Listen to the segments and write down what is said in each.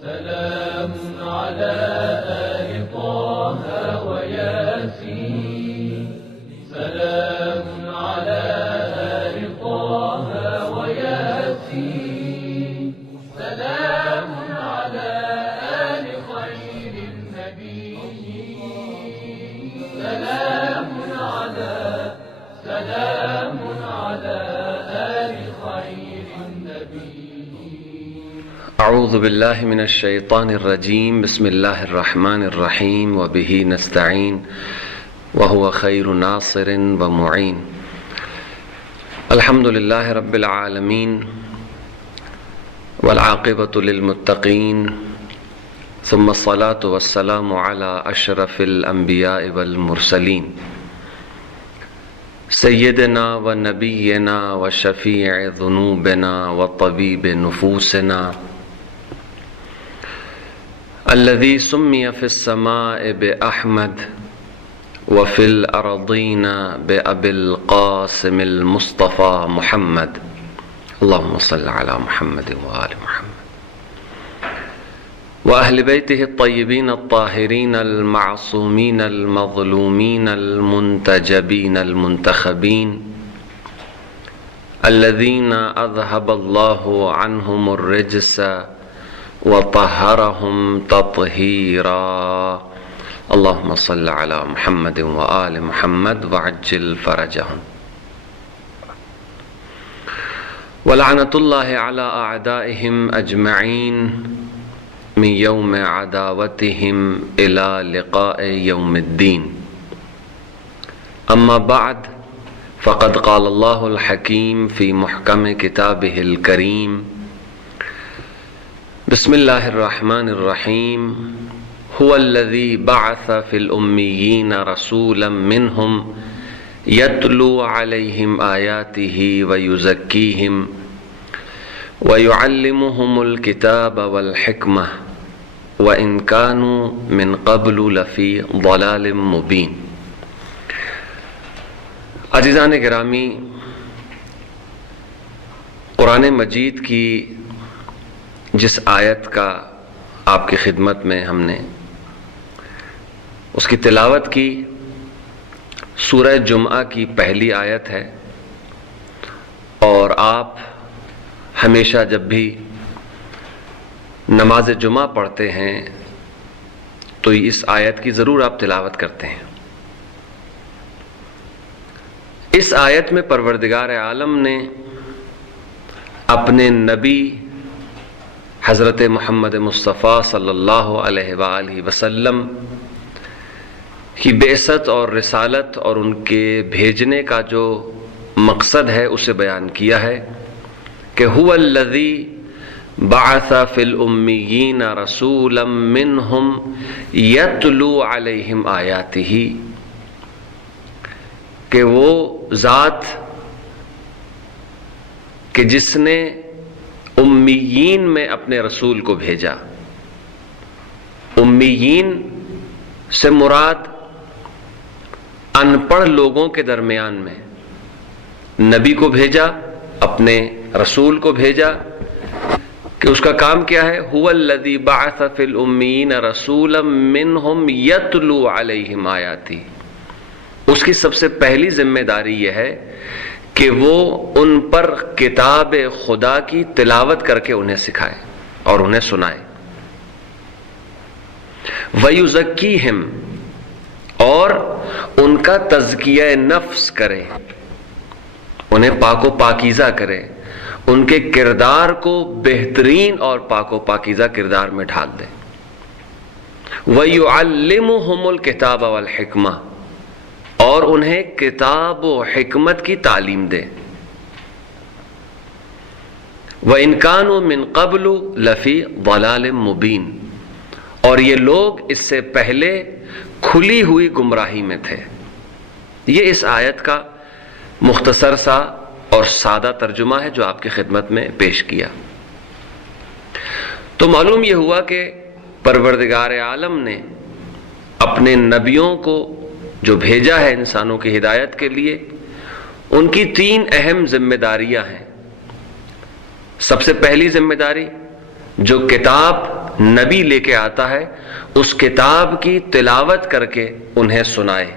سلام على آل طه وياسين سلام على آل طه وياسين سلام على آل خير النبيين سلام على آل خير النبيين. اعوذ باللہ من الشیطان الرجیم. بسم اللہ الرحمن الرحیم وبہ نستعین وهو خیر ناصر ومعین. الحمد للہ رب العالمین والعاقبۃ للمتقین ثم الصلاة والسلام علی اشرف الانبیاء والمرسلین سیدنا و نبینا و شفیع ذنوبنا و طبیب نفوسنا الذي سمي في السماء بأحمد وفي الأرضين بأبي القاسم المصطفى محمد. اللهم صل على محمد وآل محمد وأهل بيته الطيبين الطاهرين المعصومين المظلومين المنتجبين المنتخبين الذين أذهب الله عنهم الرجس وطهرهم تطهيرا. اللهم صل على محمد وآل محمد وعجل فرجهم. ولعنة الله على أعدائهم أجمعين من يوم عداوتهم إلى لقاء يوم الدين. أما بعد فقد قال الله الحكيم في محكم كتابه الكريم بسم الله الرحمن الرحيم هو الذي بعث في الأميين رسولا منهم يتلو عليهم آياته ويزكيهم ويعلمهم الكتاب والحكمة وإن كانوا من قبل لفي ضلال مبين. عزیزان گرامی، قرآن مجید کی جس آیت کا آپ کی خدمت میں ہم نے اس کی تلاوت کی، سورہ جمعہ کی پہلی آیت ہے، اور آپ ہمیشہ جب بھی نماز جمعہ پڑھتے ہیں تو اس آیت کی ضرور آپ تلاوت کرتے ہیں. اس آیت میں پروردگار عالم نے اپنے نبی حضرت محمد مصطفیٰ صلی اللہ علیہ وآلہ وسلم کی بعثت اور رسالت اور ان کے بھیجنے کا جو مقصد ہے اسے بیان کیا ہے کہ هو الذی بعث فی الامیین رسولا منہم یتلو علیہم آیاتہ، کہ وہ ذات کہ جس نے امیین میں اپنے رسول کو بھیجا. امیین سے مراد ان پڑھ لوگوں کے درمیان میں نبی کو بھیجا، اپنے رسول کو بھیجا، کہ اس کا کام کیا ہے؟ هو الذی بعث فی الامیین رسولا منہم یتلو علیہم آیاتی. اس کی سب سے پہلی ذمہ داری یہ ہے کہ وہ ان پر کتاب خدا کی تلاوت کر کے انہیں سکھائے اور انہیں سنائے. وَيُزَكِّيهِمْ، اور ان کا تزکیہ نفس کرے، انہیں پاک و پاکیزہ کرے، ان کے کردار کو بہترین اور پاک و پاکیزہ کردار میں ڈھال دے. وَيُعَلِّمُهُمُ الْكِتَابَ وَالْحِكْمَةَ، اور انہیں کتاب و حکمت کی تعلیم دے. وَإِن كَانُوا مِن قَبْلُ لَفِي ضَلَالٍ مُبِينٍ، اور یہ لوگ اس سے پہلے کھلی ہوئی گمراہی میں تھے. یہ اس آیت کا مختصر سا اور سادہ ترجمہ ہے جو آپ کی خدمت میں پیش کیا. تو معلوم یہ ہوا کہ پروردگار عالم نے اپنے نبیوں کو جو بھیجا ہے انسانوں کی ہدایت کے لیے، ان کی 3 اہم ذمہ داریاں ہیں. سب سے پہلی ذمہ داری جو کتاب نبی لے کے آتا ہے اس کتاب کی تلاوت کر کے انہیں سنائے،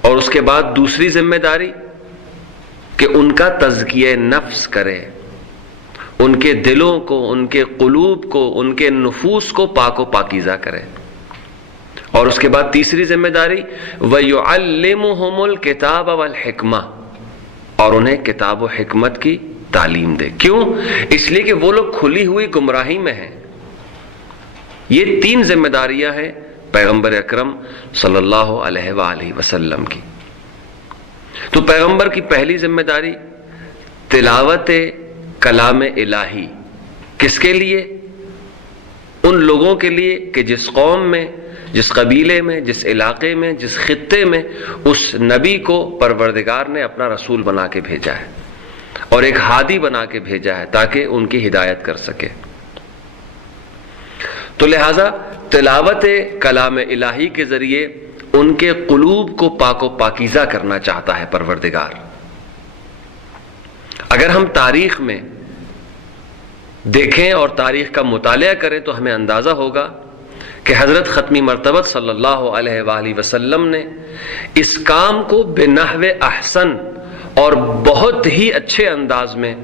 اور اس کے بعد دوسری ذمہ داری کہ ان کا تزکیہ نفس کرے، ان کے دلوں کو، ان کے قلوب کو، ان کے نفوس کو پاک و پاکیزہ کرے، اور اس کے بعد تیسری ذمہ داری وَيُعَلِّمُهُمُ الْكِتَابَ وَالْحِكْمَةَ، اور انہیں کتاب و حکمت کی تعلیم دے۔ کیوں؟ اس لیے کہ وہ لوگ کھلی ہوئی گمراہی میں ہیں۔ یہ تین ذمہ داریاں ہیں پیغمبر اکرم صلی اللہ علیہ وآلہ وسلم کی۔ تو پیغمبر کی پہلی ذمہ داری تلاوت کلام الہی، کس کے لیے؟ ان لوگوں کے لیے کہ جس قوم میں، جس قبیلے میں، جس علاقے میں، جس خطے میں اس نبی کو پروردگار نے اپنا رسول بنا کے بھیجا ہے اور ایک ہادی بنا کے بھیجا ہے تاکہ ان کی ہدایت کر سکے۔ تو لہذا تلاوت کلام الہی کے ذریعے ان کے قلوب کو پاک و پاکیزہ کرنا چاہتا ہے پروردگار۔ اگر ہم تاریخ میں دیکھیں اور تاریخ کا مطالعہ کریں تو ہمیں اندازہ ہوگا کہ حضرت ختمی مرتبہ صلی اللہ علیہ وآلہ وسلم نے اس کام کو بنحو احسن اور بہت ہی اچھے انداز میں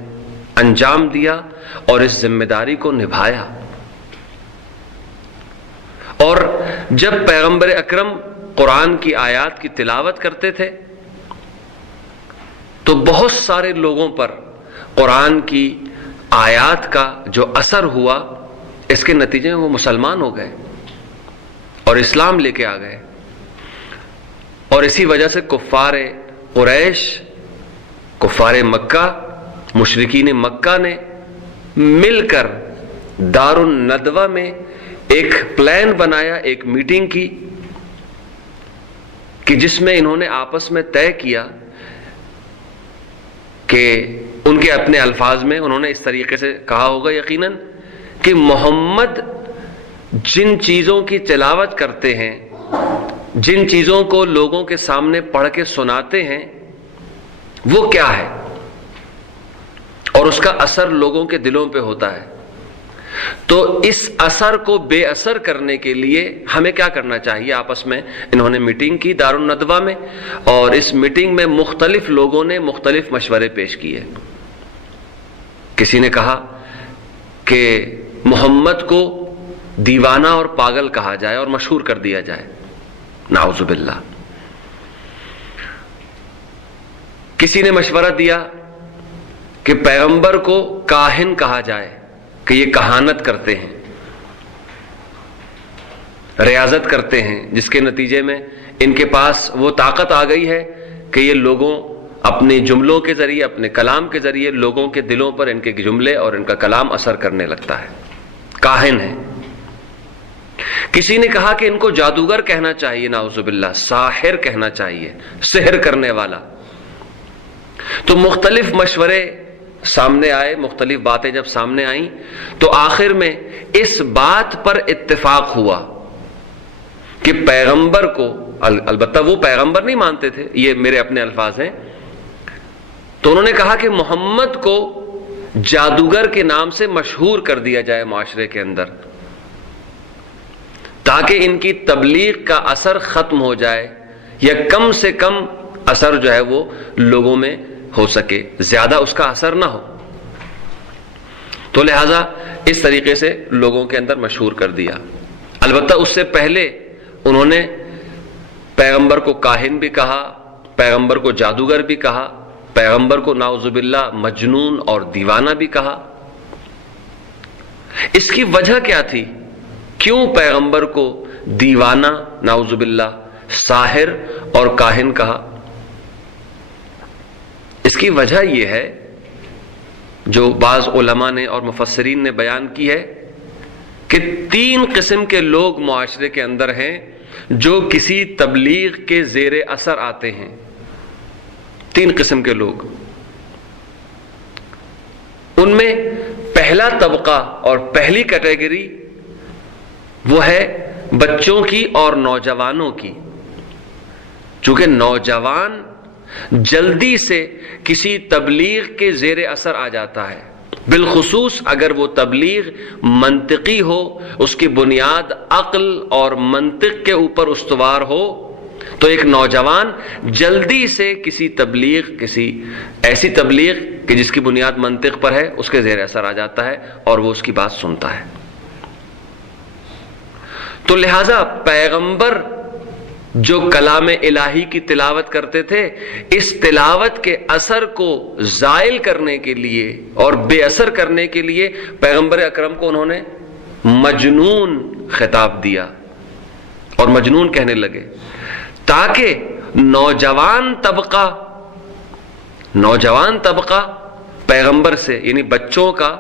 انجام دیا اور اس ذمہ داری کو نبھایا۔ اور جب پیغمبر اکرم قرآن کی آیات کی تلاوت کرتے تھے تو بہت سارے لوگوں پر قرآن کی آیات کا جو اثر ہوا، اس کے نتیجے میں وہ مسلمان ہو گئے اور اسلام لے کے آ گئے، اور اسی وجہ سے کفار قریش، کفار مکہ، مشرکین مکہ نے مل کر دار الندوہ میں ایک پلان بنایا، ایک میٹنگ کی کہ جس میں انہوں نے آپس میں طے کیا کہ ان کے اپنے الفاظ میں انہوں نے اس طریقے سے کہا ہوگا یقیناً کہ محمد جن چیزوں کی تلاوت کرتے ہیں، جن چیزوں کو لوگوں کے سامنے پڑھ کے سناتے ہیں، وہ کیا ہے اور اس کا اثر لوگوں کے دلوں پہ ہوتا ہے۔ تو اس اثر کو بے اثر کرنے کے لیے ہمیں کیا کرنا چاہیے؟ آپس میں انہوں نے میٹنگ کی دار الندوہ میں، اور اس میٹنگ میں مختلف لوگوں نے مختلف مشورے پیش کیے۔ کسی نے کہا کہ محمد کو دیوانہ اور پاگل کہا جائے اور مشہور کر دیا جائے، نعوذ باللہ۔ کسی نے مشورہ دیا کہ پیغمبر کو کاہن کہا جائے کہ یہ کہانت کرتے ہیں، ریاضت کرتے ہیں، جس کے نتیجے میں ان کے پاس وہ طاقت آ گئی ہے کہ یہ لوگوں اپنے جملوں کے ذریعے، اپنے کلام کے ذریعے لوگوں کے دلوں پر ان کے جملے اور ان کا کلام اثر کرنے لگتا ہے، کاہن ہے۔ کسی نے کہا کہ ان کو جادوگر کہنا چاہیے، نعوذ باللہ، ساحر کہنا چاہیے، سحر کرنے والا۔ تو مختلف مشورے سامنے آئے، مختلف باتیں جب سامنے آئیں تو آخر میں اس بات پر اتفاق ہوا کہ پیغمبر کو، البتہ وہ پیغمبر نہیں مانتے تھے، یہ میرے اپنے الفاظ ہیں، تو انہوں نے کہا کہ محمد کو جادوگر کے نام سے مشہور کر دیا جائے معاشرے کے اندر، تاکہ ان کی تبلیغ کا اثر ختم ہو جائے، یا کم سے کم اثر جو ہے وہ لوگوں میں ہو سکے، زیادہ اس کا اثر نہ ہو۔ تو لہذا اس طریقے سے لوگوں کے اندر مشہور کر دیا۔ البتہ اس سے پہلے انہوں نے پیغمبر کو کاہن بھی کہا، پیغمبر کو جادوگر بھی کہا، پیغمبر کو نعوذ باللہ مجنون اور دیوانہ بھی کہا۔ اس کی وجہ کیا تھی؟ کیوں پیغمبر کو دیوانہ، نعوذ باللہ ساحر اور کاہن کہا؟ اس کی وجہ یہ ہے جو بعض علماء نے اور مفسرین نے بیان کی ہے کہ 3 قسم کے لوگ معاشرے کے اندر ہیں جو کسی تبلیغ کے زیر اثر آتے ہیں۔ 3 قسم کے لوگ، ان میں پہلا طبقہ اور پہلی کیٹیگری وہ ہے بچوں کی اور نوجوانوں کی۔ چونکہ نوجوان جلدی سے کسی تبلیغ کے زیر اثر آ جاتا ہے، بالخصوص اگر وہ تبلیغ منطقی ہو، اس کی بنیاد عقل اور منطق کے اوپر استوار ہو، تو ایک نوجوان جلدی سے کسی ایسی تبلیغ کہ جس کی بنیاد منطق پر ہے اس کے زیر اثر آ جاتا ہے اور وہ اس کی بات سنتا ہے۔ تو لہذا پیغمبر جو کلام الہی کی تلاوت کرتے تھے، اس تلاوت کے اثر کو زائل کرنے کے لیے اور بے اثر کرنے کے لیے پیغمبر اکرم کو انہوں نے مجنون خطاب دیا اور مجنون کہنے لگے، تاکہ نوجوان طبقہ پیغمبر سے، یعنی بچوں کا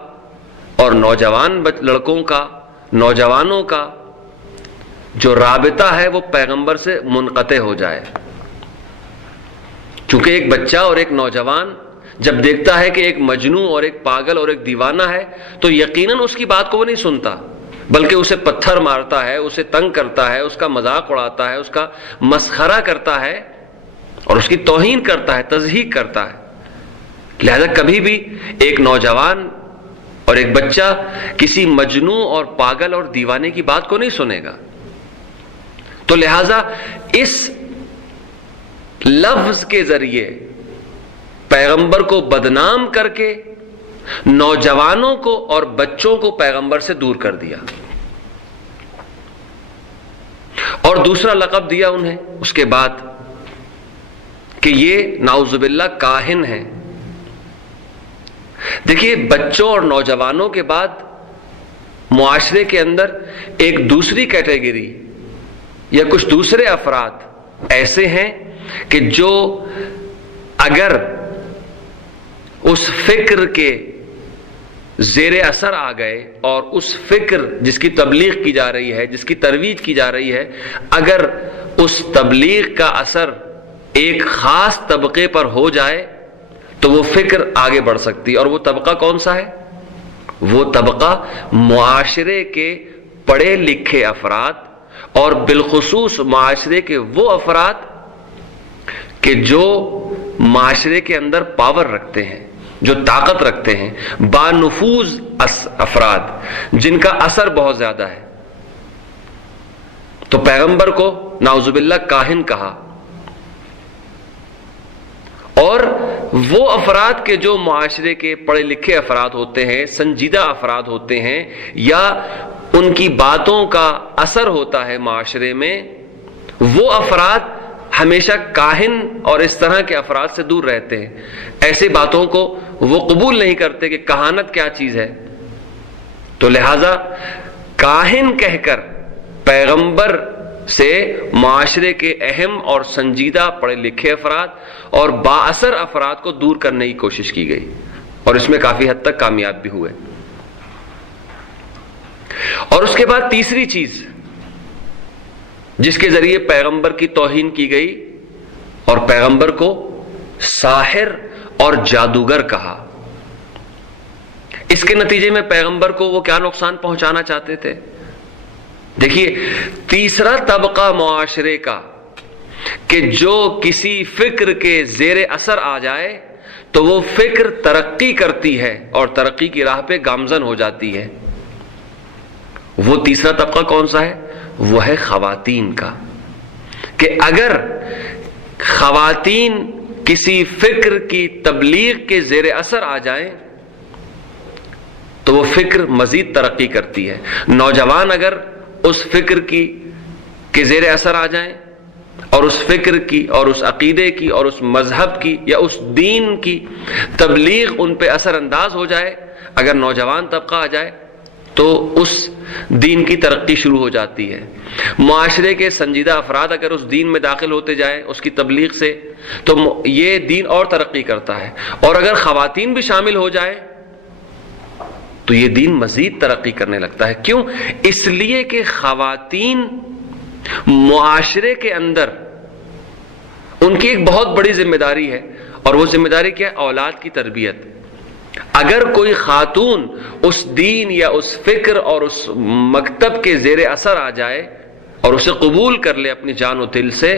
اور نوجوان لڑکوں کا، نوجوانوں کا جو رابطہ ہے وہ پیغمبر سے منقطع ہو جائے۔ کیونکہ ایک بچہ اور ایک نوجوان جب دیکھتا ہے کہ ایک مجنون اور ایک پاگل اور ایک دیوانہ ہے تو یقیناً اس کی بات کو وہ نہیں سنتا، بلکہ اسے پتھر مارتا ہے، اسے تنگ کرتا ہے، اس کا مذاق اڑاتا ہے، اس کا مسخرہ کرتا ہے اور اس کی توہین کرتا ہے، تضحیک کرتا ہے۔ لہذا کبھی بھی ایک نوجوان اور ایک بچہ کسی مجنون اور پاگل اور دیوانے کی بات کو نہیں سنے گا۔ تو لہذا اس لفظ کے ذریعے پیغمبر کو بدنام کر کے نوجوانوں کو اور بچوں کو پیغمبر سے دور کر دیا، اور دوسرا لقب دیا انہیں اس کے بعد کہ یہ نعوذ باللہ کاہن ہیں۔ دیکھیے، بچوں اور نوجوانوں کے بعد معاشرے کے اندر ایک دوسری کیٹیگری یا کچھ دوسرے افراد ایسے ہیں کہ جو اگر اس فکر کے زیر اثر آ گئے اور اس فکر جس کی تبلیغ کی جا رہی ہے، جس کی ترویج کی جا رہی ہے، اگر اس تبلیغ کا اثر ایک خاص طبقے پر ہو جائے تو وہ فکر آگے بڑھ سکتی ہے۔ اور وہ طبقہ کون سا ہے؟ وہ طبقہ معاشرے کے پڑھے لکھے افراد اور بالخصوص معاشرے کے وہ افراد کہ جو معاشرے کے اندر پاور رکھتے ہیں، جو طاقت رکھتے ہیں، بانفوذ افراد جن کا اثر بہت زیادہ ہے۔ تو پیغمبر کو نعوذ باللہ کاہن کہا، اور وہ افراد کے جو معاشرے کے پڑھے لکھے افراد ہوتے ہیں، سنجیدہ افراد ہوتے ہیں، یا ان کی باتوں کا اثر ہوتا ہے معاشرے میں، وہ افراد ہمیشہ کاہن اور اس طرح کے افراد سے دور رہتے ہیں۔ ایسی باتوں کو وہ قبول نہیں کرتے کہ کہانت کیا چیز ہے۔ تو لہذا کاہن کہہ کر پیغمبر سے معاشرے کے اہم اور سنجیدہ پڑھے لکھے افراد اور با اثر افراد کو دور کرنے کی کوشش کی گئی، اور اس میں کافی حد تک کامیاب بھی ہوئے۔ اور اس کے بعد تیسری چیز جس کے ذریعے پیغمبر کی توہین کی گئی اور پیغمبر کو ساحر اور جادوگر کہا، اس کے نتیجے میں پیغمبر کو وہ کیا نقصان پہنچانا چاہتے تھے؟ دیکھیے، تیسرا طبقہ معاشرے کا کہ جو کسی فکر کے زیر اثر آ جائے تو وہ فکر ترقی کرتی ہے اور ترقی کی راہ پہ گامزن ہو جاتی ہے۔ وہ تیسرا طبقہ کون سا ہے؟ وہ ہے خواتین کا، کہ اگر خواتین کسی فکر کی تبلیغ کے زیر اثر آ جائیں تو وہ فکر مزید ترقی کرتی ہے۔ نوجوان اگر اس فکر کے زیر اثر آ جائیں اور اس فکر کی اور اس عقیدے کی اور اس مذہب کی یا اس دین کی تبلیغ ان پہ اثر انداز ہو جائے، اگر نوجوان طبقہ آ جائے تو اس دین کی ترقی شروع ہو جاتی ہے۔ معاشرے کے سنجیدہ افراد اگر اس دین میں داخل ہوتے جائیں اس کی تبلیغ سے تو یہ دین اور ترقی کرتا ہے، اور اگر خواتین بھی شامل ہو جائیں تو یہ دین مزید ترقی کرنے لگتا ہے۔ کیوں؟ اس لیے کہ خواتین معاشرے کے اندر ان کی ایک بہت بڑی ذمہ داری ہے، اور وہ ذمہ داری کیا ہے؟ اولاد کی تربیت۔ اگر کوئی خاتون اس دین یا اس فکر اور اس مکتب کے زیر اثر آ جائے اور اسے قبول کر لے اپنی جان و دل سے،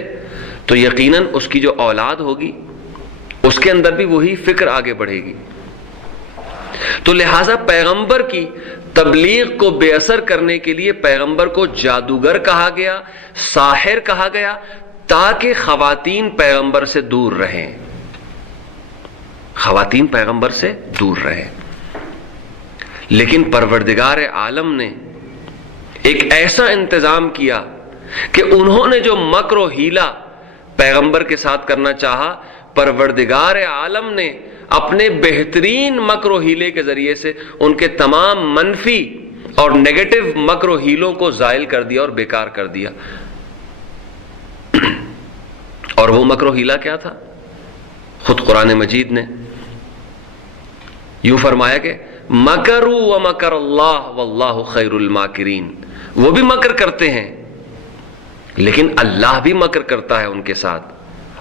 تو یقیناً اس کی جو اولاد ہوگی اس کے اندر بھی وہی فکر آگے بڑھے گی۔ تو لہٰذا پیغمبر کی تبلیغ کو بے اثر کرنے کے لیے پیغمبر کو جادوگر کہا گیا، ساحر کہا گیا، تاکہ خواتین پیغمبر سے دور رہیں، خواتین پیغمبر سے دور رہیں۔ لیکن پروردگار عالم نے ایک ایسا انتظام کیا کہ انہوں نے جو مکر و ہیلا پیغمبر کے ساتھ کرنا چاہا، پروردگار عالم نے اپنے بہترین مکر و ہیلے کے ذریعے سے ان کے تمام منفی اور نیگیٹو مکر و ہیلوں کو زائل کر دیا اور بیکار کر دیا۔ اور وہ مکر و ہیلا کیا تھا؟ خود قرآن مجید نے یوں فرمایا کہ مکروا ومکر اللہ واللہ خیر الماکرین، وہ بھی مکر کرتے ہیں لیکن اللہ بھی مکر کرتا ہے ان کے ساتھ،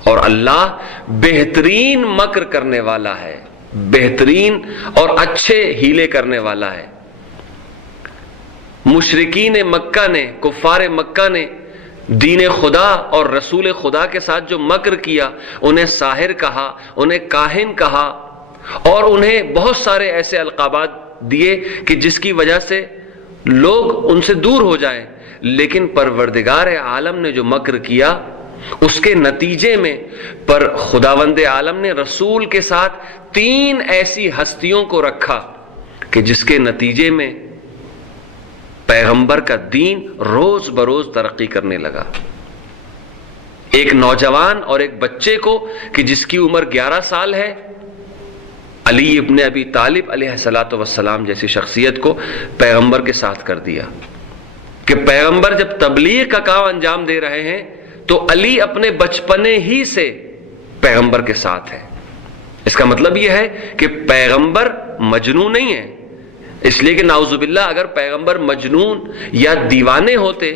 اور اللہ بہترین مکر کرنے والا ہے، بہترین اور اچھے ہیلے کرنے والا ہے۔ مشرکین مکہ نے، کفار مکہ نے دین خدا اور رسول خدا کے ساتھ جو مکر کیا، انہیں ساحر کہا، انہیں کاہن کہا، اور انہیں بہت سارے ایسے القابات دیے کہ جس کی وجہ سے لوگ ان سے دور ہو جائیں۔ لیکن پروردگار عالم نے جو مکر کیا، اس کے نتیجے میں پر خداوند عالم نے رسول کے ساتھ 3 ایسی ہستیوں کو رکھا کہ جس کے نتیجے میں پیغمبر کا دین روز بروز ترقی کرنے لگا۔ ایک نوجوان اور ایک بچے کو کہ جس کی عمر 11 سال ہے، علی ابن ابی طالب علیہ السلام جیسی شخصیت کو پیغمبر کے ساتھ کر دیا کہ پیغمبر جب تبلیغ کا کام انجام دے رہے ہیں تو علی اپنے بچپنے ہی سے پیغمبر کے ساتھ ہے۔ اس کا مطلب یہ ہے کہ پیغمبر مجنون نہیں ہے، اس لیے کہ نعوذ باللہ اگر پیغمبر مجنون یا دیوانے ہوتے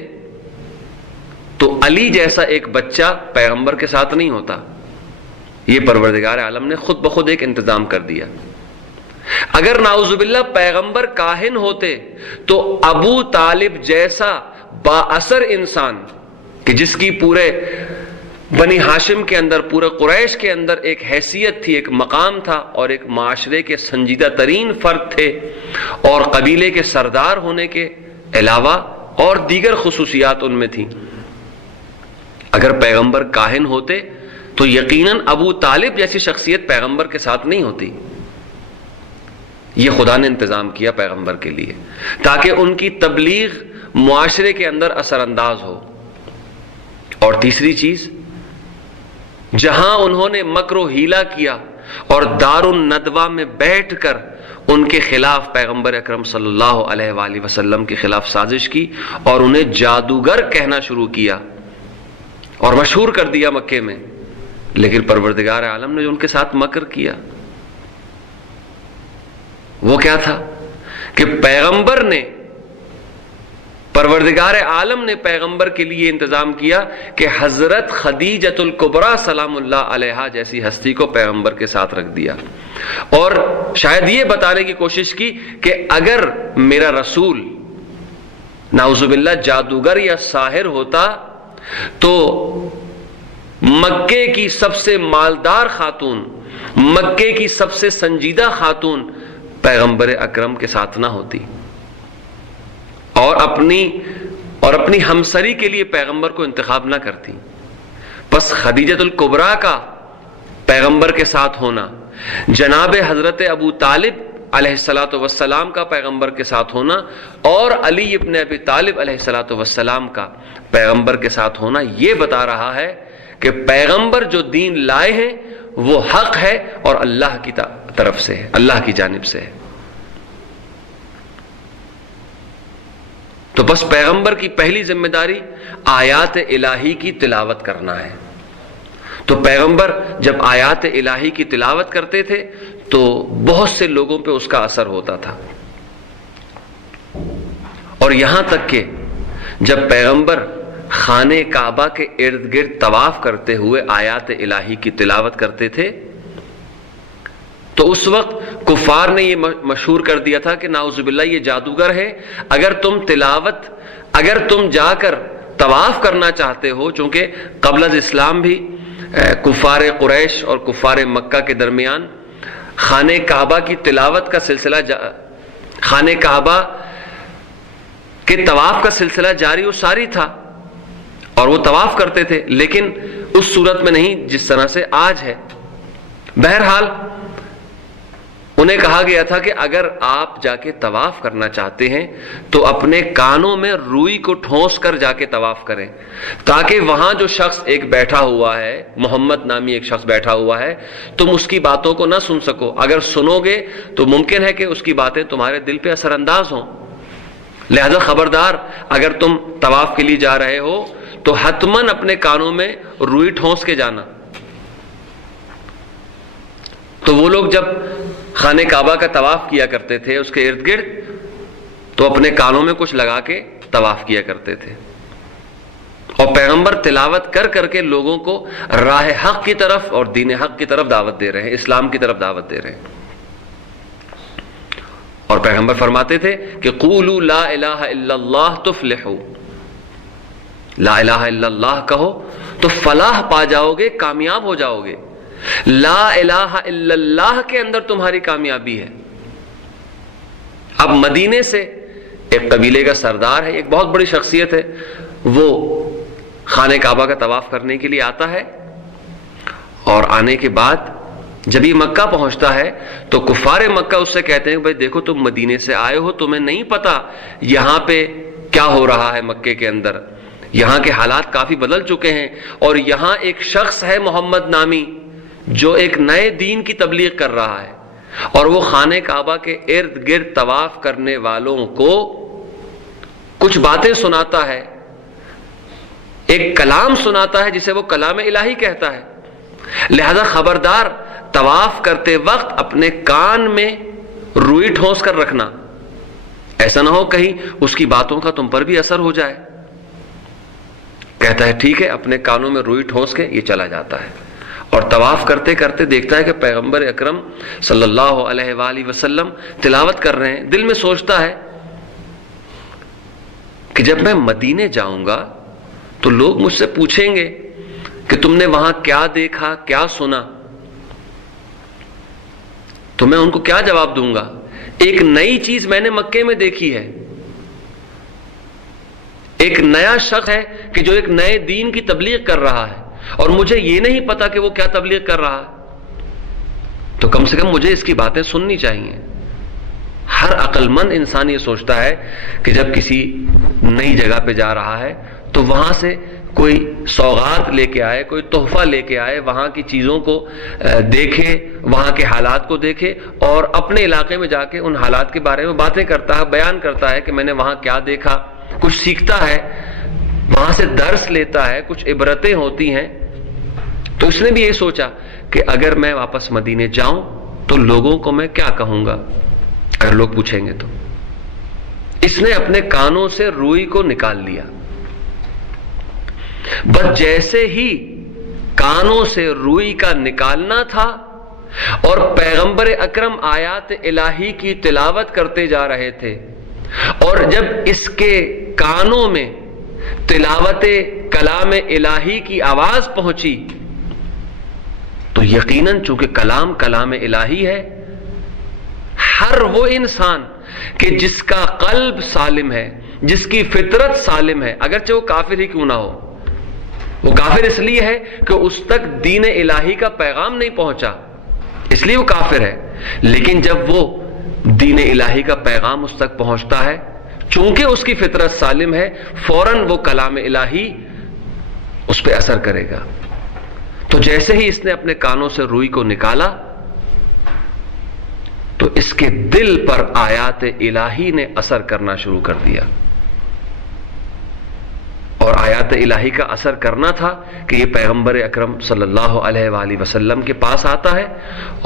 تو علی جیسا ایک بچہ پیغمبر کے ساتھ نہیں ہوتا۔ یہ پروردگار عالم نے خود بخود ایک انتظام کر دیا۔ اگر نعوذ باللہ پیغمبر کاہن ہوتے تو ابو طالب جیسا با اثر انسان کہ جس کی پورے بنی ہاشم کے اندر، پورے قریش کے اندر ایک حیثیت تھی، ایک مقام تھا، اور ایک معاشرے کے سنجیدہ ترین فرد تھے، اور قبیلے کے سردار ہونے کے علاوہ اور دیگر خصوصیات ان میں تھیں، اگر پیغمبر کاہن ہوتے تو یقیناً ابو طالب جیسی شخصیت پیغمبر کے ساتھ نہیں ہوتی۔ یہ خدا نے انتظام کیا پیغمبر کے لیے تاکہ ان کی تبلیغ معاشرے کے اندر اثر انداز ہو۔ اور تیسری چیز، جہاں انہوں نے مکر و ہیلا کیا اور دار الندوہ میں بیٹھ کر ان کے خلاف پیغمبر اکرم صلی اللہ علیہ وآلہ وسلم کے خلاف سازش کی اور انہیں جادوگر کہنا شروع کیا اور مشہور کر دیا مکے میں، لیکن پروردگار عالم نے جو ان کے ساتھ مکر کیا وہ کیا تھا کہ پروردگار عالم نے پیغمبر کے لیے انتظام کیا کہ حضرت خدیجۃ الکبریٰ سلام اللہ علیہا جیسی ہستی کو پیغمبر کے ساتھ رکھ دیا، اور شاید یہ بتانے کی کوشش کی کہ اگر میرا رسول نعوذ باللہ جادوگر یا ساحر ہوتا تو مکے کی سب سے مالدار خاتون، مکے کی سب سے سنجیدہ خاتون پیغمبر اکرم کے ساتھ نہ ہوتی، اور اپنی ہمسری کے لیے پیغمبر کو انتخاب نہ کرتی۔ بس خدیجۃ الکبریٰ کا پیغمبر کے ساتھ ہونا، جناب حضرت ابو طالب علیہ السلام کا پیغمبر کے ساتھ ہونا، اور علی ابن ابی طالب علیہ السلام کا پیغمبر کے ساتھ ہونا، یہ بتا رہا ہے کہ پیغمبر جو دین لائے ہیں وہ حق ہے اور اللہ کی طرف سے ہے، اللہ کی جانب سے ہے۔ تو بس پیغمبر کی پہلی ذمہ داری آیات الہی کی تلاوت کرنا ہے۔ تو پیغمبر جب آیات الہی کی تلاوت کرتے تھے تو بہت سے لوگوں پہ اس کا اثر ہوتا تھا، اور یہاں تک کہ جب پیغمبر خانہ کعبہ کے ارد گرد طواف کرتے ہوئے آیات الہی کی تلاوت کرتے تھے تو اس وقت کفار نے یہ مشہور کر دیا تھا کہ نعوذ باللہ یہ جادوگر ہے، اگر تم جا کر طواف کرنا چاہتے ہو، چونکہ قبل از اسلام بھی کفار قریش اور کفار مکہ کے درمیان خانہ کعبہ کی تلاوت کا سلسلہ خانہ کعبہ کے طواف کا سلسلہ جاری و ساری تھا اور وہ طواف کرتے تھے، لیکن اس صورت میں نہیں جس طرح سے آج ہے۔ بہرحال انہیں کہا گیا تھا کہ اگر آپ جا کے طواف کرنا چاہتے ہیں تو اپنے کانوں میں روئی کو ٹھونس کر جا کے طواف کریں، تاکہ وہاں جو شخص ایک بیٹھا ہوا ہے، محمد نامی ایک شخص بیٹھا ہوا ہے، تم اس کی باتوں کو نہ سن سکو۔ اگر سنو گے تو ممکن ہے کہ اس کی باتیں تمہارے دل پہ اثر انداز ہوں، لہذا خبردار، اگر تم طواف کے لیے جا رہے ہو تو حتماً اپنے کانوں میں روئی ٹھونس کے جانا۔ تو وہ لوگ جب خانہ کعبہ کا طواف کیا کرتے تھے اس کے ارد گرد، تو اپنے کانوں میں کچھ لگا کے طواف کیا کرتے تھے، اور پیغمبر تلاوت کر کر کے لوگوں کو راہ حق کی طرف اور دین حق کی طرف دعوت دے رہے ہیں، اسلام کی طرف دعوت دے رہے ہیں۔ اور پیغمبر فرماتے تھے کہ قولوا لا الہ الا اللہ تفلحوا، لا الہ الا اللہ کہو تو فلاح پا جاؤ گے، کامیاب ہو جاؤ گے۔ لا الہ الا اللہ کے اندر تمہاری کامیابی ہے۔ اب مدینے سے ایک قبیلے کا سردار ہے، ایک بہت بڑی شخصیت ہے، وہ خانہ کعبہ کا طواف کرنے کے لیے آتا ہے، اور آنے کے بعد جب یہ مکہ پہنچتا ہے تو کفار مکہ اس سے کہتے ہیں کہ بھائی دیکھو تم مدینے سے آئے ہو، تمہیں نہیں پتا یہاں پہ کیا ہو رہا ہے مکے کے اندر، یہاں کے حالات کافی بدل چکے ہیں، اور یہاں ایک شخص ہے محمد نامی جو ایک نئے دین کی تبلیغ کر رہا ہے، اور وہ خانہ کعبہ کے ارد گرد طواف کرنے والوں کو کچھ باتیں سناتا ہے، ایک کلام سناتا ہے جسے وہ کلام الہی کہتا ہے۔ لہذا خبردار، طواف کرتے وقت اپنے کان میں روئی ٹھونس کر رکھنا، ایسا نہ ہو کہیں اس کی باتوں کا تم پر بھی اثر ہو جائے۔ کہتا ہے ٹھیک ہے، اپنے کانوں میں روئی ٹھونس کے یہ چلا جاتا ہے، اور طواف کرتے کرتے دیکھتا ہے کہ پیغمبر اکرم صلی اللہ علیہ وآلہ وسلم تلاوت کر رہے ہیں۔ دل میں سوچتا ہے کہ جب میں مدینے جاؤں گا تو لوگ مجھ سے پوچھیں گے کہ تم نے وہاں کیا دیکھا، کیا سنا، تو میں ان کو کیا جواب دوں گا؟ ایک نئی چیز میں نے مکے میں دیکھی ہے، ایک نیا شخص ہے کہ جو ایک نئے دین کی تبلیغ کر رہا ہے، اور مجھے یہ نہیں پتا کہ وہ کیا تبلیغ کر رہا ہے، تو کم سے کم مجھے اس کی باتیں سننی چاہیے۔ ہر عقل مند انسان یہ سوچتا ہے کہ جب کسی نئی جگہ پہ جا رہا ہے تو وہاں سے کوئی سوغات لے کے آئے، کوئی تحفہ لے کے آئے، وہاں کی چیزوں کو دیکھے، وہاں کے حالات کو دیکھے، اور اپنے علاقے میں جا کے ان حالات کے بارے میں باتیں کرتا ہے، بیان کرتا ہے کہ میں نے وہاں کیا دیکھا، کچھ سیکھتا ہے، وہاں سے درس لیتا ہے، کچھ عبرتیں ہوتی ہیں۔ تو اس نے بھی یہ سوچا کہ اگر میں واپس مدینے جاؤں تو لوگوں کو میں کیا کہوں گا اگر لوگ پوچھیں گے تو۔ اس نے اپنے کانوں سے روئی کو نکال لیا، بس جیسے ہی کانوں سے روئی کا نکالنا تھا اور پیغمبر اکرم آیات الہی کی تلاوت کرتے جا رہے تھے، اور جب اس کے کانوں میں تلاوت کلام الہی کی آواز پہنچی تو یقیناً چونکہ کلام الہی ہے، ہر وہ انسان کہ جس کا قلب سالم ہے، جس کی فطرت سالم ہے، اگرچہ وہ کافر ہی کیوں نہ ہو، وہ کافر اس لیے ہے کہ اس تک دین الہی کا پیغام نہیں پہنچا، اس لیے وہ کافر ہے، لیکن جب وہ دین الہی کا پیغام اس تک پہنچتا ہے، چونکہ اس کی فطرت سالم ہے، فوراً وہ کلام الہی اس پہ اثر کرے گا۔ تو جیسے ہی اس نے اپنے کانوں سے روئی کو نکالا تو اس کے دل پر آیات الہی نے اثر کرنا شروع کر دیا، اور آیات الہی کا اثر کرنا تھا کہ یہ پیغمبر اکرم صلی اللہ علیہ وآلہ وسلم کے پاس آتا ہے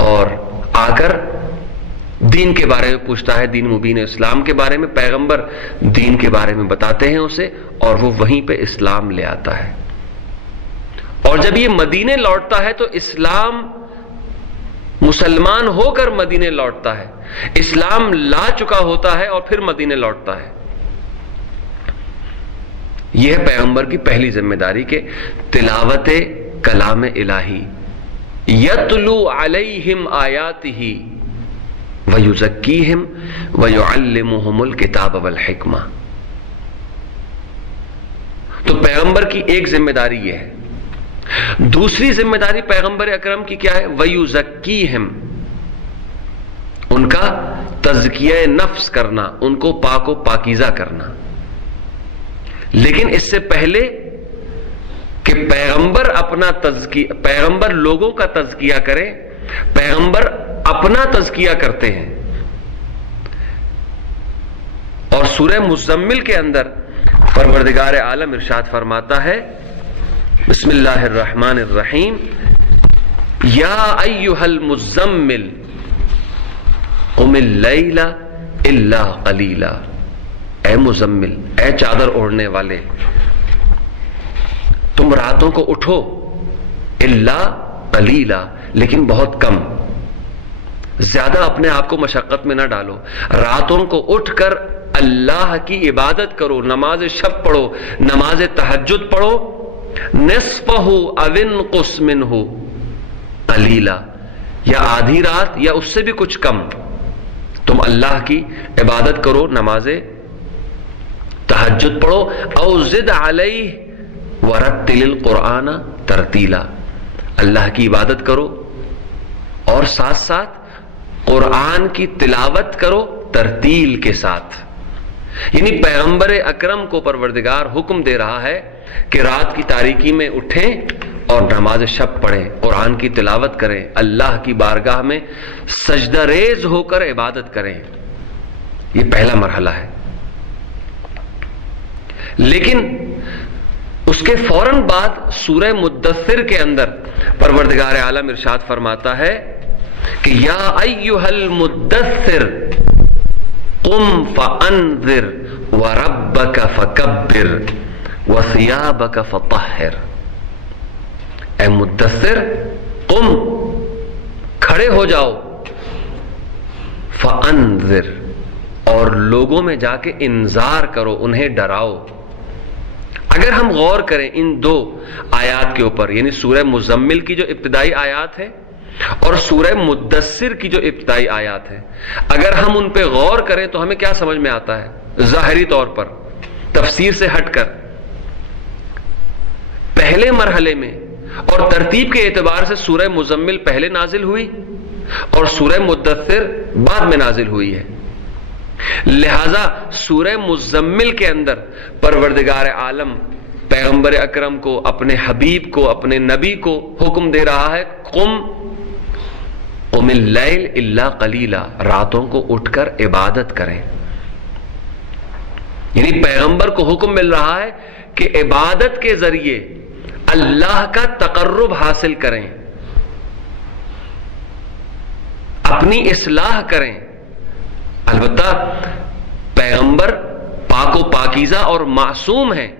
اور آ کر دین کے بارے میں پوچھتا ہے، دین مبین اسلام کے بارے میں۔ پیغمبر دین کے بارے میں بتاتے ہیں اسے، اور وہ وہیں پہ اسلام لے آتا ہے، اور جب یہ مدینے لوٹتا ہے تو اسلام مسلمان ہو کر مدینے لوٹتا ہے، اسلام لا چکا ہوتا ہے اور پھر مدینے لوٹتا ہے۔ یہ ہے پیغمبر کی پہلی ذمہ داری کہ تلاوت کلام الہی، یتلو علیہم آیاتہ ویزکیہم ویعلمہم الکتاب والحکمہ. تو پیغمبر کی ایک ذمہ داری یہ ہے. دوسری ذمہ داری پیغمبر اکرم کی کیا ہے؟ ویزکیہم، ان کا تزکیہ نفس کرنا، ان کو پاک و پاکیزہ کرنا. لیکن اس سے پہلے کہ پیغمبر لوگوں کا تزکیہ کرے، پیغمبر اپنا تزکیہ کرتے ہیں. اور سورہ مزمل کے اندر پروردگار عالم ارشاد فرماتا ہے، بسم اللہ الرحمن الرحیم، یا ایھا المزمل قم اللیل الا قلیلا. اے مزمل، اے چادر اوڑھنے والے، تم راتوں کو اٹھو، الا قلیلا، لیکن بہت کم. زیادہ اپنے آپ کو مشقت میں نہ ڈالو. راتوں کو اٹھ کر اللہ کی عبادت کرو، نماز شب پڑھو، نماز تہجد پڑھو. نصفہ او انقص منہ قلیلا، یا آدھی رات یا اس سے بھی کچھ کم تم اللہ کی عبادت کرو، نماز تہجد پڑھو. او زد علیہ ورتل القرآن ترتیلا، اللہ کی عبادت کرو اور ساتھ ساتھ قرآن کی تلاوت کرو ترتیل کے ساتھ. یعنی پیغمبر اکرم کو پروردگار حکم دے رہا ہے کہ رات کی تاریکی میں اٹھیں اور نماز شب پڑھیں، قرآن کی تلاوت کریں، اللہ کی بارگاہ میں سجدہ ریز ہو کر عبادت کریں. یہ پہلا مرحلہ ہے. لیکن اس کے فوراً بعد سورہ مدثر کے اندر پروردگار عالم ارشاد فرماتا ہے کہ یا ایھا المدثر قم فانذر وربک فکبر وثیابک فطہر. اے مدثر، قم، کھڑے ہو جاؤ، فانذر، اور لوگوں میں جا کے انذار کرو، انہیں ڈراؤ. اگر ہم غور کریں ان دو آیات کے اوپر، یعنی سورہ مزمل کی جو ابتدائی آیات ہے اور سورہ مدثر کی جو ابتدائی آیات ہے، اگر ہم ان پہ غور کریں تو ہمیں کیا سمجھ میں آتا ہے؟ ظاہری طور پر تفسیر سے ہٹ کر پہلے مرحلے میں اور ترتیب کے اعتبار سے سورہ مزمل پہلے نازل ہوئی اور سورہ مدثر بعد میں نازل ہوئی ہے. لہذا سورہ مزمل کے اندر پروردگار عالم پیغمبر اکرم کو، اپنے حبیب کو، اپنے نبی کو حکم دے رہا ہے، قم اللیل الا قلیلا، راتوں کو اٹھ کر عبادت کریں. یعنی پیغمبر کو حکم مل رہا ہے کہ عبادت کے ذریعے اللہ کا تقرب حاصل کریں، اپنی اصلاح کریں. البتہ پیغمبر پاک و پاکیزہ اور معصوم ہیں،